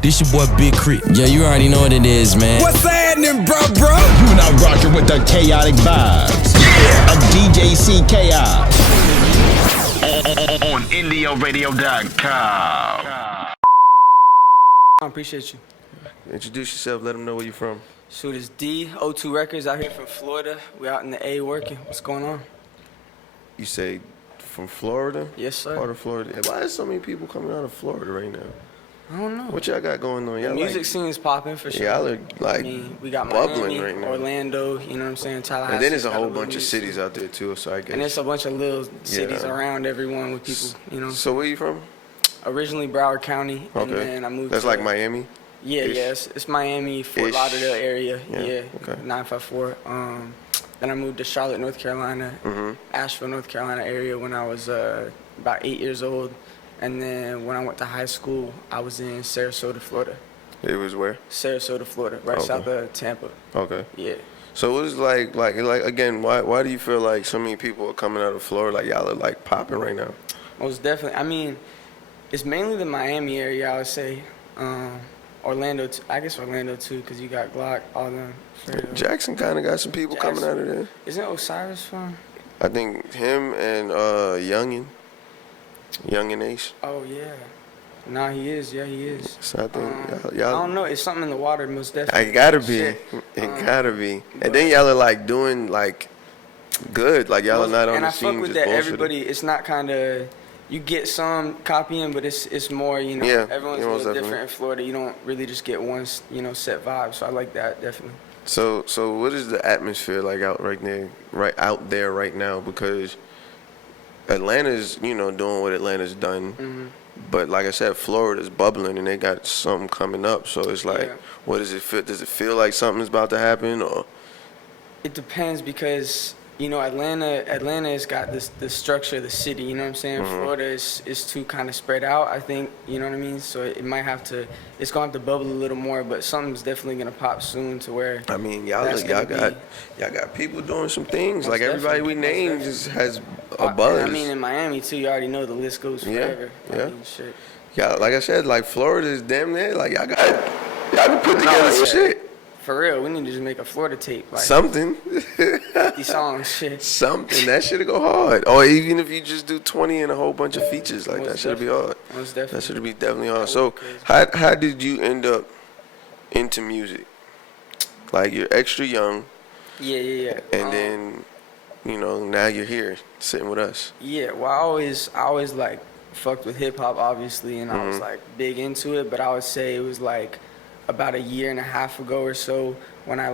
This your boy Big Crit. Yeah, you already know what it is, man. What's happening, bro? You now rocking with the chaotic vibes of DJ C Chaos on IndioRadio.com. I appreciate you. Introduce yourself, let them know where you're from. Shoot, it's D, O2 Records out here from Florida. We out in the A working. What's going on? You say from Florida? Yes, sir. Part of Florida. Why is so many people coming out of Florida right now? I don't know. What y'all got going on? Y'all The music scene is popping for sure. Y'all are like we got bubbling Miami, right now. Orlando, you know what I'm saying? Tallahassee. And then there's a got whole little bunch of music cities scene. out there too, so I guess. And there's a bunch of little cities around everyone with people, you know. So where you from? Originally Broward County, and then I moved That's to like Miami? Yeah, it's Miami, Fort Lauderdale area. Yeah, okay. 954. Then I moved to Charlotte, North Carolina, Asheville, North Carolina area when I was about 8 years old. And then when I went to high school, I was in Sarasota, Florida. It was where? Sarasota, Florida, right south of Tampa. Okay. Yeah. So what is like again, why do you feel like so many people are coming out of Florida, like y'all are like popping right now? Most definitely. I mean, it's mainly the Miami area, I would say. Orlando, I guess Orlando too, because you got Glock, all them. Jackson kind of got some people coming out of there. Isn't Osiris from? I think him and Youngin Ace. Oh, yeah. Nah, he is. Yeah, he is. So I think y'all. I don't know. It's something in the water, most definitely. It gotta be. It gotta be. And then y'all are like doing like good. Like y'all are not on the scene. And I fuck with that. Everybody, it's not kind of. You get some copying, but it's more, you know. Yeah, everyone's a little different in Florida. You don't really just get one, you know, set vibe. So I like that definitely. So what is the atmosphere like out there right now? Because Atlanta's, you know, doing what Atlanta's done. But like I said, Florida's bubbling and they got something coming up. So it's like, what does it feel? Does it feel like something's about to happen, or? It depends because, you know, Atlanta has got the structure of the city, you know what I'm saying? Florida is too kind of spread out, I think, you know what I mean? So it's going to have to bubble a little more, but something's definitely going to pop soon to where. I mean, y'all got people doing some things. Like everybody we named just has a buzz. I mean, in Miami too, you already know the list goes forever. Yeah. I mean, shit. Yeah, like I said, like Florida is damn near, like y'all can put together some shit. For real, we need to just make a Florida tape. Like something. 50 songs, shit. Something. That should go hard. Or even if you just do 20 and a whole bunch of features, like that should be hard. Most definitely. That should be definitely hard. So how did you end up into music? Like you're extra young. Yeah. And then, you know, now you're here sitting with us. Yeah, well I always like fucked with hip hop obviously, and I was like big into it, but I would say it was like about a year and a half ago or so when I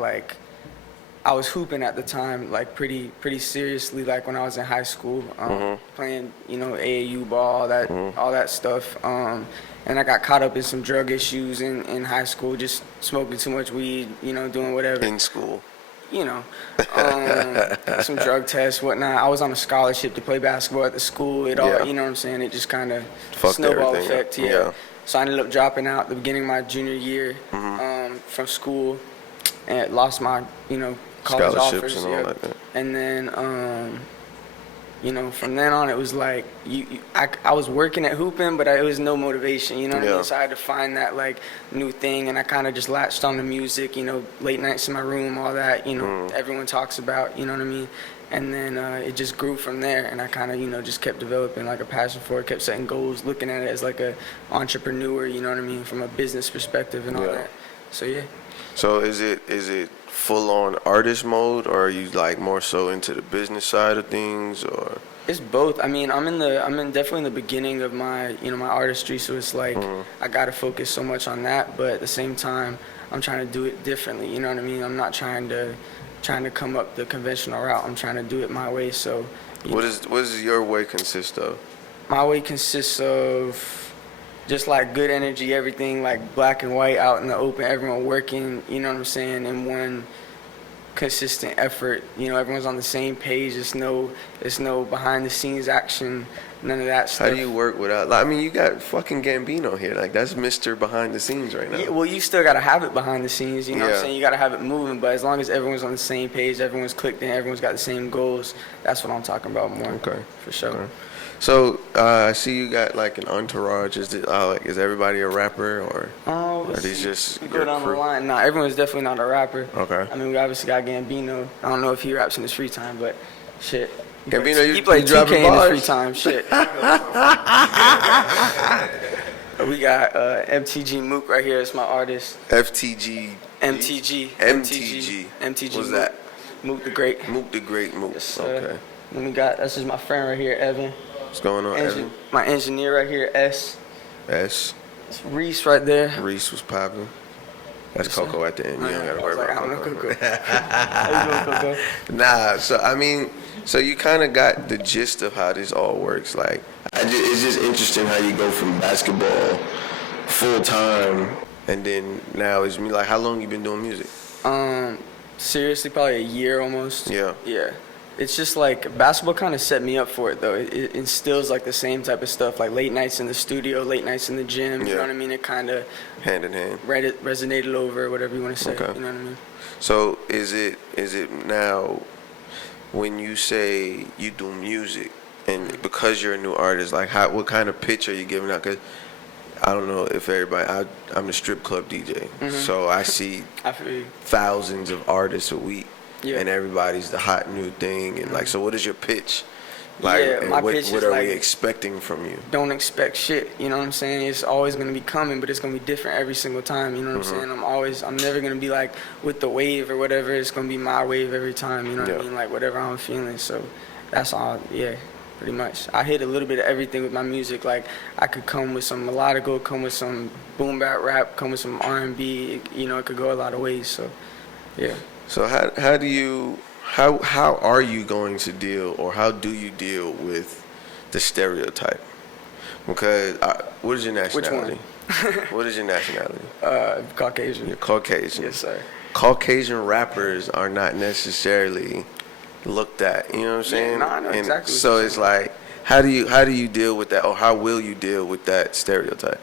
was hooping at the time, like pretty seriously, like when I was in high school, playing, you know, AAU ball, all that stuff. And I got caught up in some drug issues in high school, just smoking too much weed, you know, doing whatever. In school. You know, some drug tests, whatnot. I was on a scholarship to play basketball at the school. It all, you know what I'm saying? It just kind of snowball effect. Yeah. So I ended up dropping out at the beginning of my junior year from school, and lost my, you know, college offers. And all like that. And then, you know, from then on, it was like I was working at hooping, but it was no motivation. You know what I mean? So I had to find that like new thing, and I kind of just latched on to music. You know, late nights in my room, all that. You know, everyone talks about. You know what I mean? And then it just grew from there, and I kind of, you know, just kept developing like a passion for it, kept setting goals, looking at it as like a entrepreneur, you know what I mean, from a business perspective and all that. So yeah. So is it full on artist mode, or are you like more so into the business side of things, or? It's both. I mean, I'm definitely in the beginning of my, you know, my artistry, so it's like I gotta focus so much on that, but at the same time, I'm trying to do it differently. You know what I mean? I'm not trying to come up the conventional route. I'm trying to do it my way. So what does your way consist of? My way consists of just like good energy, everything like black and white out in the open, everyone working, you know what I'm saying, in one consistent effort. You know, everyone's on the same page. There's no behind the scenes action, none of that stuff. How do you work without, I mean, you got fucking Gambino here. Like, that's Mr. Behind the Scenes right now. Yeah, well, you still got to have it behind the scenes, you know what I'm saying? You got to have it moving, but as long as everyone's on the same page, everyone's clicked in, everyone's got the same goals, that's what I'm talking about more. Okay. For sure. Okay. So, I see you got like an entourage. Is everybody a rapper or? Let's Are these see. just We your go down the crew? line. Nah, everyone's definitely not a rapper. Okay. I mean, we obviously got Gambino. I don't know if he raps in his free time, but shit. Gambino, He played you 2K dropping in his bars? free time. Shit. We got MTG Mook right here. It's my artist. FTG. MTG. MTG. What's that? Mook the Great. Mook the Great Mook. Yes, Okay. Then we got, that's just my friend right here, Evan. What's going on, Evan? My engineer right here, S. S. It's Reese right there. Reese was popping. That's Yes, Coco at the end. You don't gotta I worry was like, about I don't know Coco. Coco. How you doing, Coco? Nah, so I mean, so you kind of got the gist of how this all works. Like, it's just interesting how you go from basketball full time, and then now it's me. Like, how long you been doing music? Seriously, probably a year almost. Yeah. Yeah. It's just like basketball kind of set me up for it though. It instills like the same type of stuff, like late nights in the studio, late nights in the gym. You Yeah. know what I mean? It kind of Hand in hand. resonated over, whatever you want to say. Okay. You know what I mean? So is it now when you say you do music and because you're a new artist, like what kind of pitch are you giving out? Cause I don't know if everybody. I'm the strip club DJ, so I see I feel you. thousands of artists a week, Yeah. and everybody's the hot new thing. And like, so what is your pitch? Like, Yeah, and my what pitch is are like- we expecting from you? Don't expect shit. You know what I'm saying? It's always gonna be coming, but it's gonna be different every single time. You know what I'm saying? I'm never gonna be like with the wave or whatever. It's gonna be my wave every time. You know what Yeah. I mean? Like whatever I'm feeling. So that's all. Yeah, pretty much. I hit a little bit of everything with my music. Like I could come with some melodical, come with some boom bap rap, come with some R&B. You know, it could go a lot of ways. So yeah. So how are you going to deal, or how do you deal with the stereotype? Because what is your nationality? Which one? What is your nationality? Caucasian. You're Caucasian. Yes, sir. Caucasian rappers are not necessarily looked at. You know what I'm saying? no, I know And exactly what so you're it's saying. like, how do you deal with that, or how will you deal with that stereotype?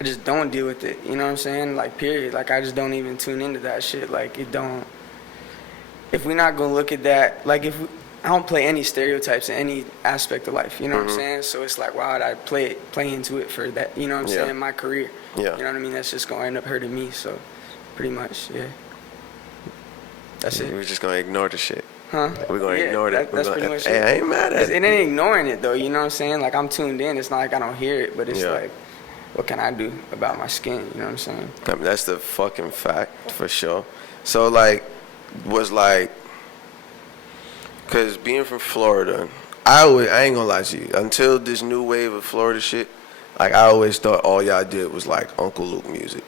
I just don't deal with it. You know what I'm saying? Like, period. Like, I just don't even tune into that shit. Like, it don't. If we're not gonna look at that, like, I don't play any stereotypes in any aspect of life. You know what I'm saying? So it's like, why would I play into it for that? You know what I'm Yeah. saying? My career. Yeah. You know what I mean? That's just gonna end up hurting me. So, pretty much, yeah. That's it. We're just gonna ignore the shit. Huh? We're gonna Yeah, ignore that. That's We're pretty gonna, much hey, it. I ain't mad at It it. ain't ignoring it though. You know what I'm saying? Like I'm tuned in. It's not like I don't hear it, but it's Yeah. like, what can I do about my skin? You know what I'm saying? I mean, that's the fucking fact for sure. So like, cause being from Florida, I ain't gonna lie to you. Until this new wave of Florida shit, like I always thought all y'all did was like Uncle Luke music.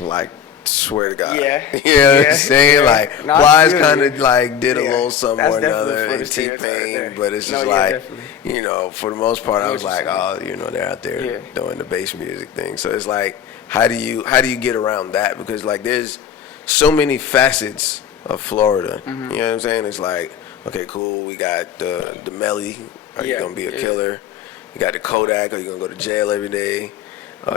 Like, swear to God. Yeah. You know what Yeah. I'm saying? Yeah. Like, No, I Plies feel kind you. of like did a Yeah. little something That's or definitely another, for the and stereotype T-Pain, there. but it's No, just yeah, like, definitely. you know, for the most part, I I know was what like, you're oh, you know, they're out there Yeah. doing the bass music thing. So it's like, how do you get around that? Because like, there's so many facets of Florida. Mm-hmm. You know what I'm saying? It's like, okay, cool, we got the Melly. Are you Yeah, gonna be a yeah. killer? You got the Kodak. Are you gonna go to jail every day?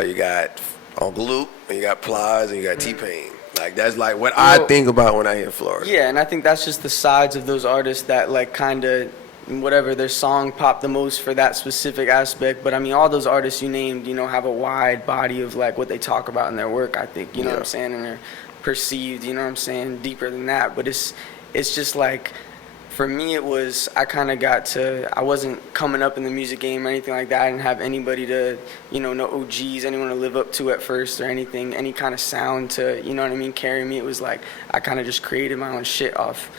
You got Uncle Luke, and you got Plies, and you got T-Pain. Like, that's like what I Well, think about when I hear Florida. Yeah, and I think that's just the sides of those artists that like kind of whatever their song popped the most for that specific aspect. But I mean, all those artists you named, you know, have a wide body of like what they talk about in their work. I think you know what I'm Yeah. saying, and they're perceived. You know what I'm saying, deeper than that. But it's just like. For me, it was, I kind of I wasn't coming up in the music game or anything like that. I didn't have anybody to, you know, no OGs, anyone to live up to at first or anything, any kind of sound to, you know what I mean, carry me. It was like, I kind of just created my own shit off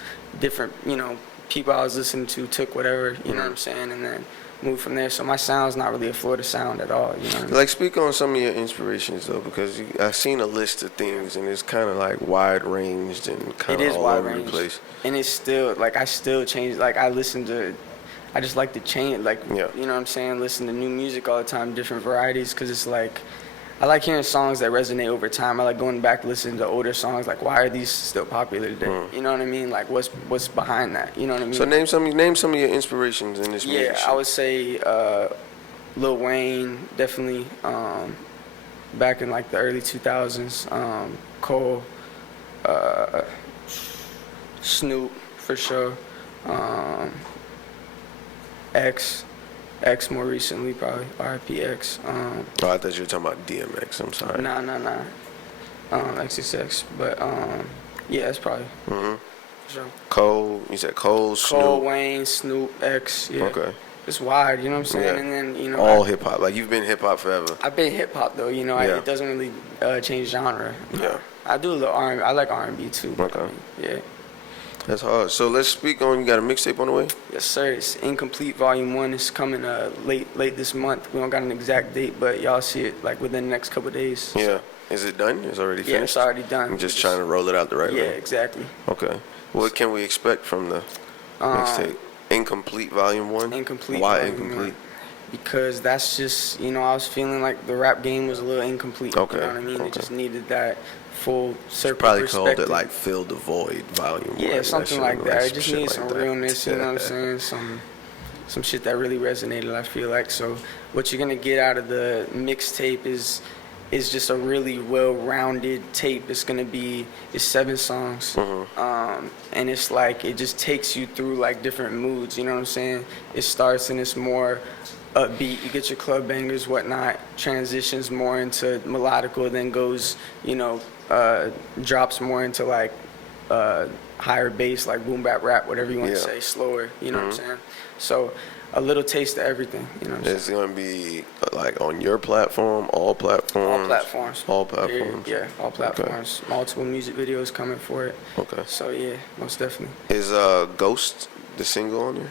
different, you know, people I was listening to, took whatever, you know what I'm saying, and then moved from there. So my sound's not really a Florida sound at all, you know what I mean? Like, speak on some of your inspirations though, because I've seen a list of things and it's kind of like wide ranged and kind It of is all wide over range. the place. And it's still, like, I still change, like, I just like to change, like, Yeah. you know what I'm saying, listen to new music all the time, different varieties, because it's like, I like hearing songs that resonate over time. I like going back listening to older songs, like, why are these still popular today? You know what I mean? Like, what's behind that? You know what I mean? So name some of your inspirations in this music. Yeah, I would say Lil Wayne, definitely, back in, like, the early 2000s, Cole, Snoop, for sure, X, X more recently, probably RPX. Oh, I thought you were talking about DMX. I'm sorry. Nah. XXX, but yeah, that's probably. Mm-hmm. For sure. Cole, you said Cole, Snoop. Cole, Wayne, Snoop, X. Yeah. Okay. It's wide, you know what I'm saying? Yeah. And then, all hip hop. Like you've been hip hop forever. I've been hip hop though, you know. Yeah. It doesn't really change genre. Yeah. I do a little R&B. I like R&B too. Okay. I mean, yeah. That's hard. So let's speak on. You got a mixtape on the way? Yes, sir. It's Incomplete Volume 1. It's coming late this month. We don't got an exact date, but y'all see it like within the next couple of days. Yeah. Is it done? It's already finished? Yeah, it's already done. I'm just trying to roll it out the right way. Yeah, exactly. Okay. What can we expect from the mixtape? Incomplete Volume 1? Incomplete. Why Volume incomplete? 1. Because that's just, I was feeling like the rap game was a little incomplete. Okay. You know what I mean? Okay. It just needed that full circle Probably perspective. called it like Fill the Void Volume 1. Yeah, something like that. It just needs like some that. realness, you know what I'm saying? Some shit that really resonated, I feel like. So what you're gonna get out of the mixtape is just a really well-rounded tape. It's 7 songs. Mm-hmm. And it's like it just takes you through like different moods, you know what I'm saying? It starts and it's more upbeat, you get your club bangers, whatnot, transitions more into melodical, then goes, drops more into like higher bass, like boom bap rap, whatever you want to say, slower, you know what I'm saying? So a little taste of everything, you know what I'm saying? It's going to be like on your platform, all platforms? All platforms. All platforms? Yeah, all platforms. Okay. Multiple music videos coming for it. Okay. So yeah, most definitely. Is Ghost the single on there?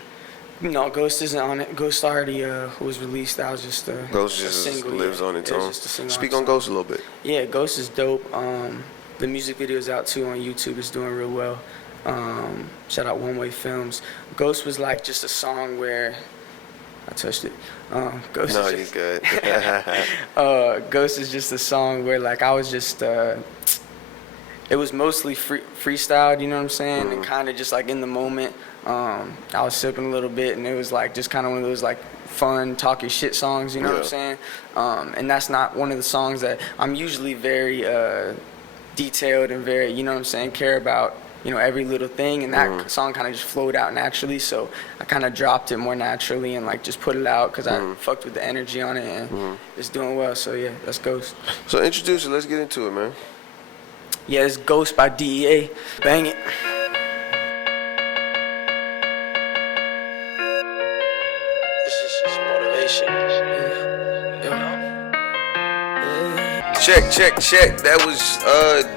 No, Ghost isn't on it. Ghost already was released. That was just a Ghost just single, lives on its own. Just a single. Speak on Ghost a little bit. Yeah, Ghost is dope. The music video's out too on YouTube. It's doing real well. Shout out One Way Films. Ghost was like just a song where I touched it. Ghost. No, is you're just, good. Ghost is just a song where like I was just. It was mostly freestyled, you know what I'm saying, and kind of just like in the moment. I was sipping a little bit, and it was like just kind of one of those like fun talking shit songs, you know what I'm saying? And that's not one of the songs that I'm usually very detailed and very, you know what I'm saying, care about, every little thing. And that song kind of just flowed out naturally, so I kind of dropped it more naturally and like just put it out because I fucked with the energy on it, and it's doing well. So yeah, that's Ghost. So introduce it. Let's get into it, man. Yeah, it's Ghost by DEA. Bang it. Motivation. Check. That was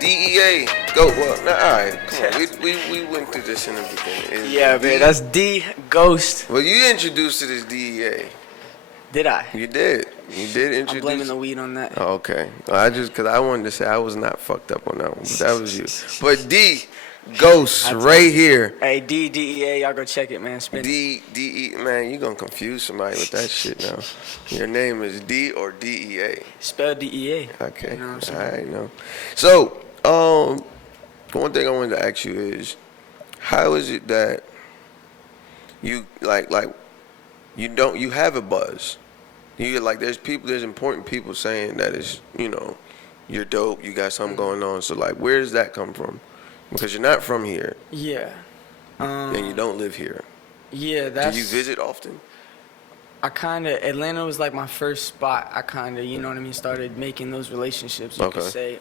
DEA. Go. Well, nah, all right. Come on. We went through this in the beginning. Yeah, man. That's D Ghost. Well, you introduced it as DEA. Did I? You did. You did introduce. I'm blaming the weed on that. Oh, okay. Well, because I wanted to say I was not fucked up on that one, but that was you. But D, Ghost, right here. Hey, DEA, y'all go check it, man. Spin DE, man, you gonna confuse somebody with that shit now. Your name is D or DEA. Spell DEA. Okay. You know what I'm saying? I know. So, one thing I wanted to ask you is, how is it that you you have a buzz? There's important people saying that it's, you're dope, you got something going on. So like, where does that come from? Because you're not from here. Yeah. And you don't live here. Yeah, that's. Do you visit often? Atlanta was like my first spot. I started making those relationships, you could say.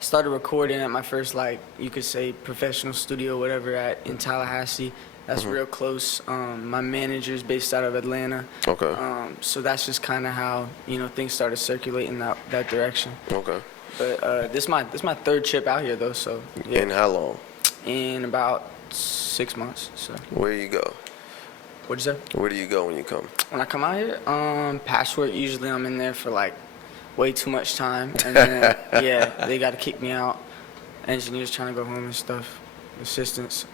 Started recording at my first, you could say, professional studio, whatever, in Tallahassee. That's real close. My manager's based out of Atlanta. Okay. So that's just kind of how, things started circulating that direction. Okay. But this is my third trip out here, though, so. Yeah. In how long? In about 6 months, so. Where you go? What'd you say? Where do you go when you come? When I come out here, Patchwork, usually I'm in there for, way too much time. And then, yeah, they got to kick me out. Engineers trying to go home and stuff. Assistants.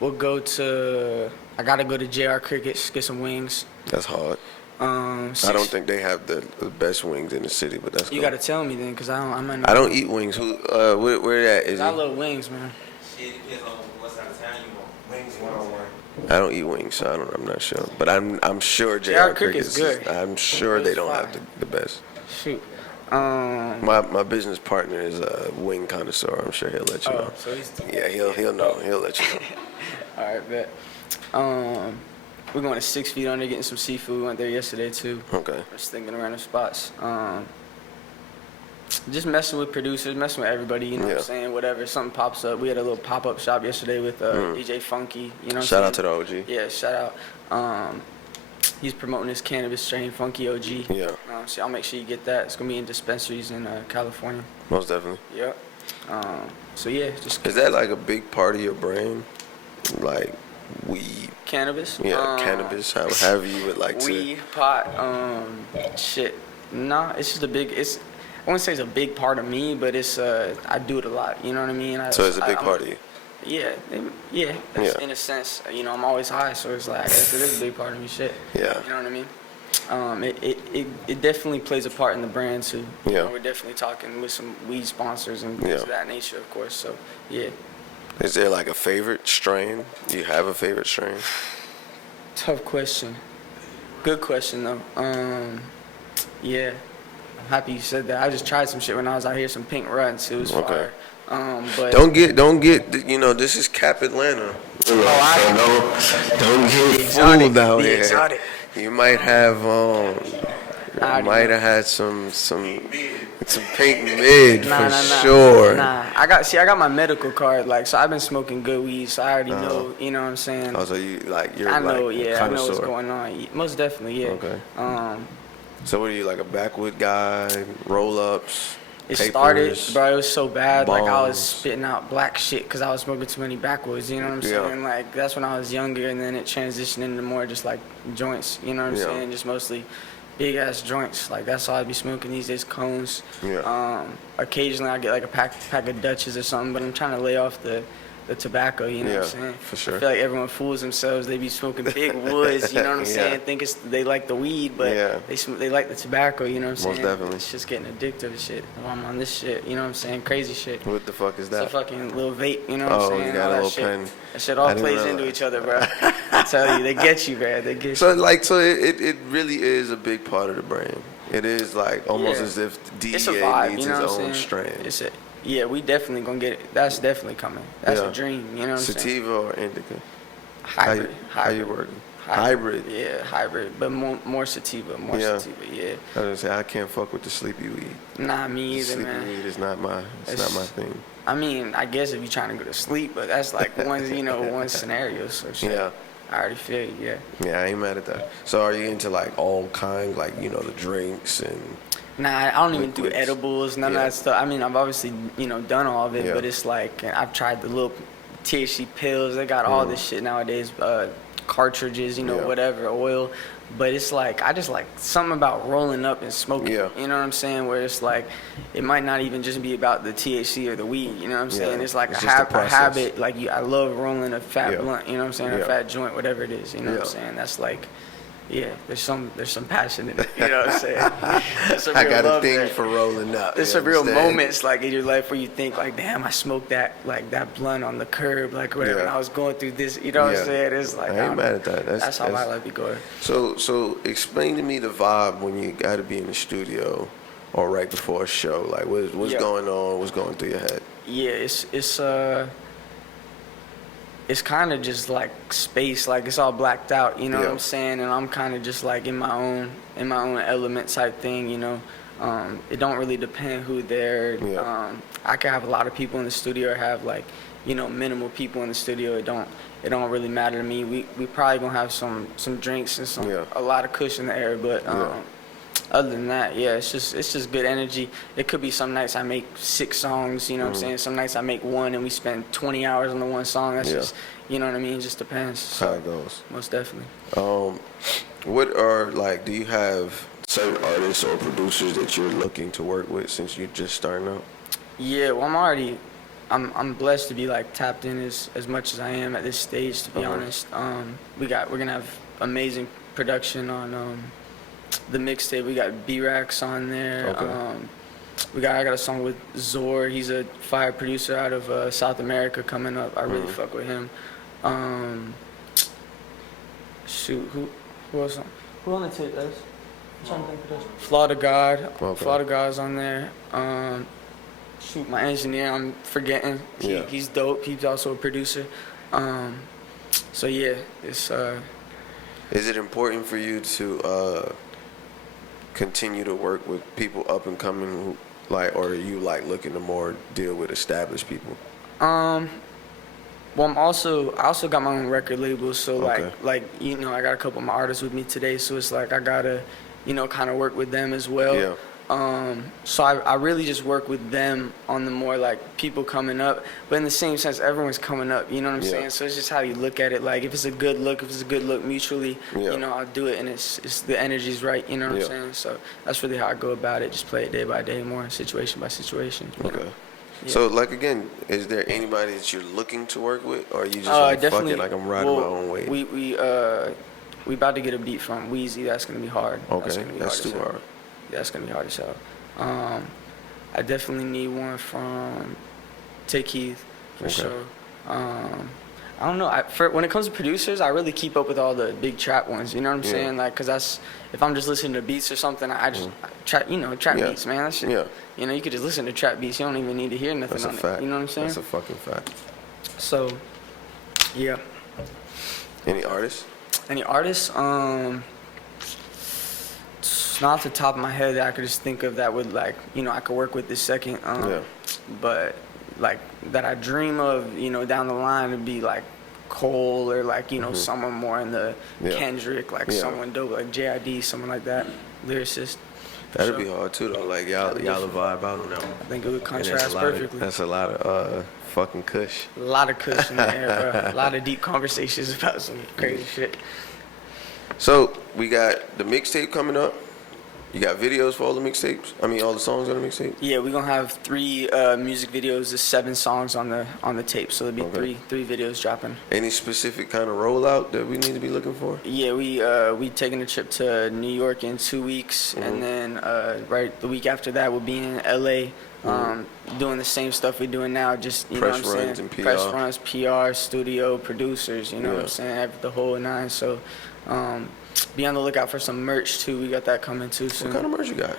We'll go to. I gotta go to JR Crickets, get some wings. That's hard. I don't think they have the best wings in the city, but that's. You cool. gotta tell me then, cause I might not. I don't eat wings. Where that is? I love wings, man. Shit depends on what side of town you want. Wings 101. I don't eat wings, so I'm not sure. But I'm sure JR Crickets is good. I'm sure they don't fire. have the best. Shoot. My business partner is a wing connoisseur. I'm sure he'll let you know. So he's. Yeah, he'll know. He'll let you know. All right, bet. we're going to 6 Feet Under, getting some seafood. We went there yesterday too. Okay. Just thinking random spots. Just messing with producers, messing with everybody, you know what I'm saying? Whatever, something pops up. We had a little pop-up shop yesterday with DJ Funky, you know what Shout I'm out to the OG. Yeah, shout out. He's promoting his cannabis strain, Funky OG. Yeah. So I'll make sure you get that. It's going to be in dispensaries in California. Most definitely. Yep. So yeah, just... Is that like a big part of your brand? Like weed? Cannabis? Yeah, cannabis, however you would like to. Weed, pot, shit. Nah, it's just a big... I wouldn't say it's a big part of me, but it's I do it a lot. You know what I mean? So it's a big part of you. Yeah, yeah. In a sense, you know, I'm always high, so it's like I guess it is a big part of me. Shit. Yeah. You know what I mean? It definitely plays a part in the brand too. Yeah. You know, we're definitely talking with some weed sponsors and things of that nature, of course. So yeah. Is there like a favorite strain? Do you have a favorite strain? Tough question. Good question though. Yeah. I'm happy you said that. I just tried some shit when I was out here, some pink runs. It was fire. But don't get. You know, this is Cap Atlanta. Don't get fooled out here. Exotic. You might have had some pink mid for sure. Nah, I got my medical card, like, so I've been smoking good weed, so I already know, you know what I'm saying? Oh, so you're I know, like I know what's going on. Most definitely, yeah. Okay. So what are you, like a backwood guy, roll-ups, It papers, started, bro, it was so bad, like I was bongs? spitting out black shit because I was smoking too many backwoods, you know what I'm saying? Like, that's when I was younger, and then it transitioned into more just like joints, you know what I'm saying? Just mostly big ass joints. Like, that's all I'd be smoking these days, cones. Occasionally I get like a pack of Dutches or something, but I'm trying to lay off the tobacco, you know what I'm saying? For sure. I feel like everyone fools themselves. They be smoking big woods, you know what I'm saying? Think they like the weed, but they like the tobacco, you know what I'm saying? Most definitely. It's just getting addictive and shit. I'm on this shit, you know what I'm saying? Crazy shit. What the fuck is that? It's a fucking little vape, you know what I'm saying? You got all a that little shit. pen. That shit all plays into each other, bro. I tell you, they get you, bro. They get So you. like, it really is a big part of the brand. It is like almost as if DEA It's a vibe, needs you know its what I'm own saying? strand. Yeah, we definitely gonna get it. That's definitely coming. That's a dream, you know what I'm saying? Sativa or indica? Hybrid. How you working? Hybrid. Yeah, hybrid, but more sativa, sativa. Yeah. I was gonna say I can't fuck with the sleepy weed. Nah, me either, Sleepy man. weed is not my thing. I mean, I guess if you're trying to go to sleep, but that's like one scenario. So shit. Yeah. I already feel you. Yeah. Yeah, I ain't mad at that. So are you into like all kind, like the drinks and? Nah, I don't even do liquids? edibles, none of that stuff. I mean, I've obviously, done all of it, but it's like, I've tried the little THC pills. They got all this shit nowadays, cartridges, whatever, oil. But it's like, I just like something about rolling up and smoking. Yeah. You know what I'm saying? Where it's like, it might not even just be about the THC or the weed. You know what I'm saying? It's like It's a just the process. habit. Like, I love rolling a fat blunt. You know what I'm saying? Yeah. A fat joint, whatever it is. You know what I'm saying? That's like. Yeah, there's some passion in it. You know what I'm saying? I got a thing for rolling up. There's some real moments like in your life where you think like, damn, I smoked that blunt on the curb, like whatever. And I was going through this. You know what I'm saying? It's like I ain't mad at that. That's how my life be going. So explain to me the vibe when you got to be in the studio or right before a show. Like what's going on? What's going through your head? Yeah, it's kind of just like space, like it's all blacked out, you know what I'm saying? And I'm kind of just like in my own element type thing, It don't really depend who there. I could have a lot of people in the studio or have like, minimal people in the studio. It don't really matter to me. We probably gonna have some drinks and a lot of cushion in the air, but other than that, it's just good energy. It could be some nights I make 6 songs, you know what I'm saying? Some nights I make 1 and we spend 20 hours on the one song. That's just, you know what I mean? It just depends. So, how it goes. Most definitely. What are do you have certain artists or producers that you're looking to work with since you're just starting out? Yeah, well, I'm blessed to be like tapped in as much as I am at this stage, to be honest. We're gonna have amazing production on the mixtape. We got B-Rax on there. I got a song with Zor. He's a fire producer out of South America coming up. I really fuck with him. Who else? Who on the tape does? I'm trying to think who does. Flaw to God. Flaw to God's on there. My engineer, I'm forgetting. He's dope. He's also a producer. So yeah, it's Is it important for you to continue to work with people up and coming, who, like, or are you like looking to more deal with established people? Well, I also got my own record label, so Okay. like you know, I got a couple of my artists with me today, so it's like I gotta, you know, kind of work with them as well. Yeah. So I really just work with them on the more like people coming up, but in the same sense, everyone's coming up. You know what I'm Yeah. saying? So it's just how you look at it. Like if it's a good look mutually, Yeah. you know, I'll do it, and it's the energy's right. You know what Yeah. I'm saying? So that's really how I go about it. Just play it day by day, more situation by situation. You know? Okay. Yeah. So, like, again, is there anybody that you're looking to work with, or are you just like, fuck it, like I'm riding my own way? We about to get a beat from Wheezy. That's gonna be hard. Okay, gonna be that's as too hell. hard. That's gonna be hard as hell. I definitely need one from Take Keith for Okay. sure. I don't know. When it comes to producers, I really keep up with all the big trap ones. You know what I'm Yeah. saying? Like, cause that's if I'm just listening to beats or something, I just trap. You know, trap Yeah. beats, man. That shit. Yeah. You know, you could just listen to trap beats. You don't even need to hear nothing That's a on fact. it. You know what I'm saying? That's a fucking fact. So, yeah. Any artists? Any artists? Not off the top of my head that I could just think of that would, like, you know, I could work with this second. Yeah. But like that I dream of, you know, down the line would be like Cole or like, you know, someone more in the Yeah. Kendrick, like Yeah. someone dope like JID, someone like that, lyricist. That'd So, be hard too, though. Like y'all will vibe out on that one. I think it would And contrast perfectly. That's a lot of fucking kush. A lot of cushion in the air, bro. A lot of deep conversations about some crazy shit. So we got the mixtape coming up. You got videos for all the mixtapes? I mean, all the songs on the mixtape? Yeah, we're gonna have 3 music videos. There's 7 songs on the tape, so there'll be Okay. three videos dropping. Any specific kind of rollout that we need to be looking for? Yeah, we taking a trip to New York in 2 weeks, and then right the week after that we'll be in LA, doing the same stuff we're doing now. Just you Press know what I'm saying? runs and PR. Press runs, PR, studio, producers. You know what Yeah. I'm saying? The whole 9. So be on the lookout for some merch too. We got that coming too soon. What kind of merch you got?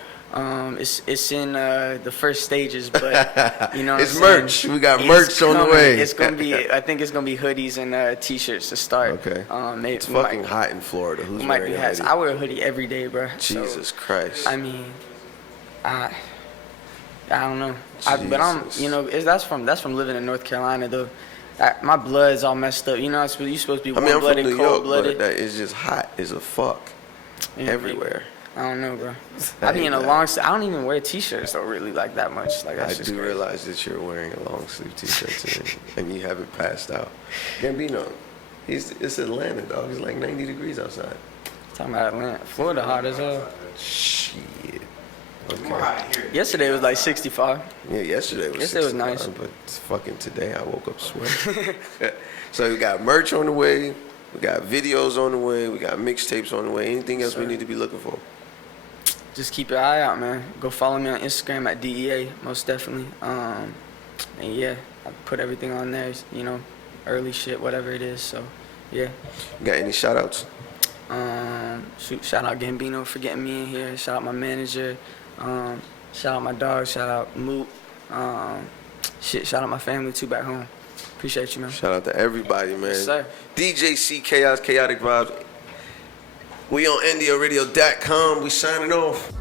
It's in the first stages, but you know what It's I'm saying? merch. We got It's merch on the coming. way. It's gonna be. I think it's gonna be hoodies and t-shirts to start. Okay. Maybe It's fucking hot in Florida. Who's we might wearing be a hats. hoodie? I wear a hoodie every day, bro. Jesus So, Christ. I mean, I don't know. But I'm, Jesus. you know, that's from living in North Carolina though. My blood's all messed up. You know, you're supposed to be I mean, I'm from warm-blooded, New York, but cold-blooded. that is just hot as a fuck everywhere. I don't know, bro. I I be hate in a that. long. I don't even wear t-shirts though, really, like that much. Like I that's just do crazy. realize that you're wearing a long sleeve t-shirt today, and you haven't passed out. Gambino, it's Atlanta, dog. It's like 90 degrees outside. Talking about Atlanta, Florida, hot as hell. Shit. Okay. Right here. Yesterday was like 65. Yeah, yesterday was 65, nice. but fucking today I woke up sweating. So we got merch on the way, we got videos on the way, we got mixtapes on the way. Anything else we need to be looking for? Just keep your eye out, man. Go follow me on Instagram at DEA, most definitely. And yeah, I put everything on there, you know, early shit, whatever it is. So yeah. You got any shout outs? Shout out Gambino for getting me in here. Shout out my manager. Shout out my dog. Shout out Moot. Shout out my family too back home. Appreciate you, man. Shout out to everybody, man. Yes, sir. DJ C Chaos, Chaotic Vibes. We on NDORadio.com. We signing off.